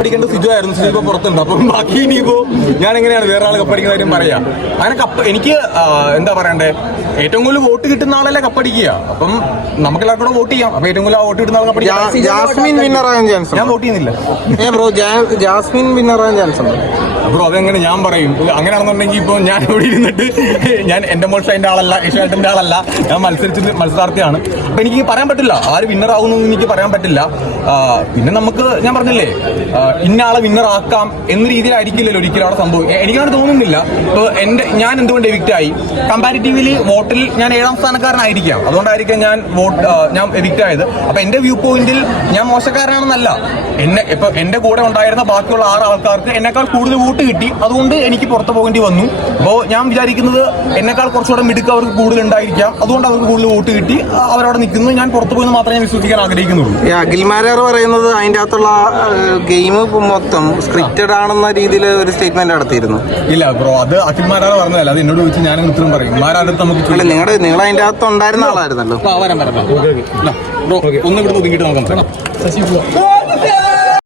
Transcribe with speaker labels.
Speaker 1: അടിക്കേണ്ട സിജു ആയിരുന്നു. സിജു ഇപ്പൊ പുറത്തുണ്ട്. അപ്പം ബാക്കി ഇനിയിപ്പോ ഞാൻ എങ്ങനെയാണ് വേറെ ആൾ കപ്പടിക്കുന്ന കാര്യം പറയാ. അങ്ങനെ കപ്പ് എനിക്ക് എന്താ പറയണ്ടേ? ഏറ്റവും കൂടുതൽ വോട്ട് കിട്ടുന്ന ആളല്ലേ കപ്പടിക്കുക. അപ്പം നമുക്ക് എല്ലാവർക്കും കൂടെ വോട്ട് ചെയ്യാം. അപ്പൊ ഏറ്റവും കൂടുതൽ വോട്ട് കിട്ടുന്ന ആൾ
Speaker 2: കപ്പടിക്കാൻ
Speaker 1: കപ്പടിക്കാം
Speaker 2: ജാസ്മിൻ വിന്നർ ആകാൻ ചാൻസ്
Speaker 1: ഞാൻ വോട്ട് ചെയ്യുന്നില്ല.
Speaker 2: ബ്രോ ജാസ്മിൻ വിന്നർ ആകാൻ ചാൻസ് ഉണ്ട്.
Speaker 1: അപ്പൊ അതെങ്ങനെ ഞാൻ പറയും? അങ്ങനെ അങ്ങനെയാണെന്നുണ്ടെങ്കിൽ ഇപ്പോൾ ഞാൻ ഇവിടെ ഇരുന്നിട്ട് ഞാൻ എന്റെ മോൾ ഷൈന്റെ ആളല്ല ഏഷ്യാനെറ്റിന്റെ ആളല്ല. ഞാൻ മത്സരിച്ചത് മത്സരാർത്ഥിയാണ്. അപ്പോൾ എനിക്ക് പറയാൻ പറ്റില്ല. ആര് വിന്നർ എന്ന് എനിക്ക് പറയാൻ പറ്റില്ല. പിന്നെ നമുക്ക് ഞാൻ പറഞ്ഞില്ലേ ഇന്ന ആളെ വിന്നർ ആക്കാം എന്ന രീതിയിലായിരിക്കില്ലല്ലോ ഒരിക്കലും അവിടെ സംഭവം. എനിക്കാണ് തോന്നുന്നില്ല. ഇപ്പോൾ എന്റെ ഞാൻ എന്തുകൊണ്ട് എവിക്റ്റ് ആയി? കമ്പാരിറ്റീവ്ലി വോട്ടിൽ ഞാൻ ഏഴാം സ്ഥാനക്കാരനായിരിക്കാം. അതുകൊണ്ടായിരിക്കാം ഞാൻ വോട്ട് ഞാൻ എവിക്റ്റ് ആയത്. അപ്പോൾ എന്റെ വ്യൂ പോയിന്റിൽ ഞാൻ മോശക്കാരനാണെന്നല്ല. എന്നെ ഇപ്പൊ എന്റെ കൂടെ ഉണ്ടായിരുന്ന ബാക്കിയുള്ള ആറ് ആൾക്കാർക്ക് എന്നെക്കാൾ കൂടുതൽ വോട്ട് കിട്ടി. അതുകൊണ്ട് എനിക്ക് പുറത്തു പോകേണ്ടി വന്നു. അപ്പോൾ ഞാൻ വിചാരിക്കുന്നത് എന്നെക്കാൾ കുറച്ചുകൂടെ മിടുക്ക് അവർക്ക് കൂടുതൽ ഉണ്ടായിരിക്കാം. അതുകൊണ്ട് അവർക്ക് കൂടുതൽ വോട്ട് കിട്ടി. അവരവിടെ നിൽക്കുന്നു. ഞാൻ പുറത്തു പോയെന്ന് മാത്രമേ ഞാൻ വിശ്വസിക്കാൻ ആഗ്രഹിക്കുന്നുള്ളൂ.
Speaker 2: അഖിൽമാരാർ പറയുന്നത് അതിന്റെ അകത്തുള്ള ഗെയിം മൊത്തം സ്ക്രിപ്റ്റഡ് ആണെന്ന രീതിയിൽ ഒരു സ്റ്റേറ്റ്മെന്റ് നടത്തിയിരുന്നു.
Speaker 1: ഇല്ല ബ്രോ അത് അഖിൽമാരാണ് പറഞ്ഞതല്ല. അത് എന്നോട് ചോദിച്ച് ഞാൻ ഉത്തരം പറയും. മാരാർ അടുത്ത് നമുക്ക്.
Speaker 2: നിങ്ങളുടെ നിങ്ങൾ അതിന്റെ അകത്ത് ഉണ്ടായിരുന്ന ആളായിരുന്നല്ലോ.
Speaker 1: ആ, വരാം വരാം ബ്രോ ഒന്ന് ഇവിടുന്ന് ഒതുങ്ങിയിട്ട് നോക്കാം.